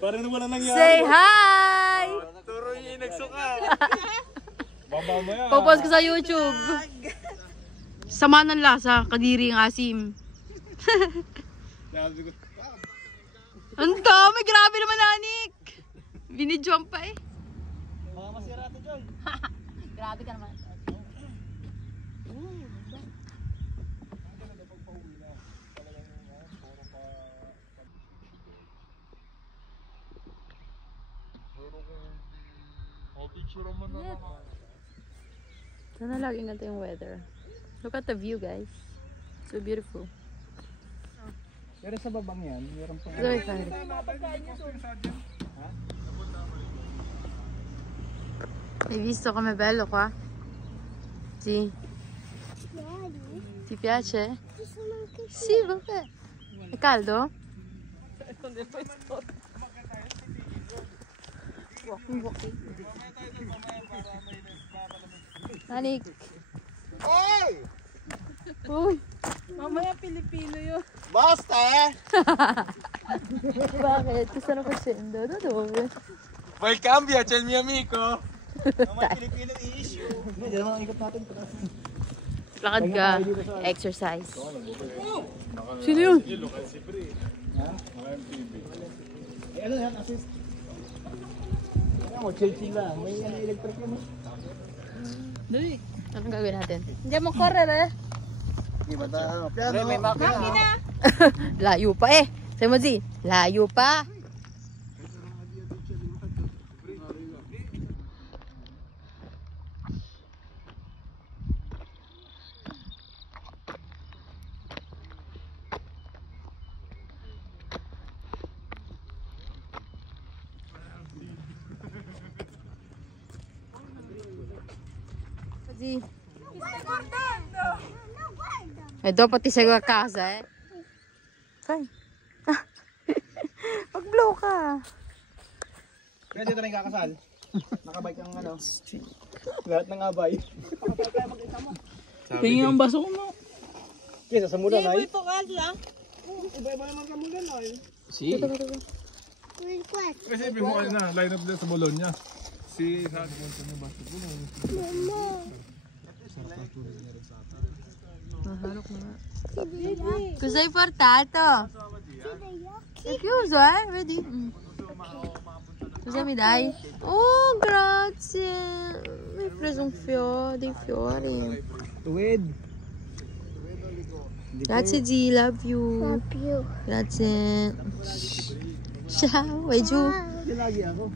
Parang wala nangyari. Say hi! Turo niya yung nagsuka. Baba mo yan. Popost ko sa YouTube. Sama ng lasa, kadiri ang asim. Ang dami, grabe naman, Anik. Binidyoan pa eh. Mga masira ito, Joy. Grabe ka naman. Sana laging ganito yung weather. Look at the view, guys. So beautiful. Pero sa babang yan, meron pang... Very fun. Hai visto come è bello qua? Sì. Ti piace? Sì, vabbè. È caldo? Walking. Anik. Oy! Uy. Mamaya Pilipino yun. Basta eh! Bakit? Che stanno facendo? Da dove? Poi cambia, c'è il mio amico! Mamaya Pilipino issue. Hindi naman ikot natin. Lakad ka. Exercise. Sino yun? Eh ano yan, assist? Kaya mo, chill lang. May electric naman. Dali. Anong gagawin natin? Hindi mo correr eh. Hindi ba tayo? May makina. Layo pa eh. Sabi mo, Zee, layo pa. Zee. Eh, dopo ti seguo a casa, eh. Fine. Pag-blow ka. Kaya dito na yung kakasal. Nakabike ang ano. Lahat ng abay. Tingin ang baso ko mo. Kaya sa mula na eh. Ito kasi ah. Iba-iba naman sa mula na eh. Si. Kasi ibig mo na line up din sa Bologna. Si Hag Cosa hai portato? È chiuso, eh? Vedi? Cosa mi dai? Oh, grazie. Mi hai preso un dei fiori. Tuwid. Grazie, G. Love you. Grazie. Ciao. Vai giù. Lagi ako.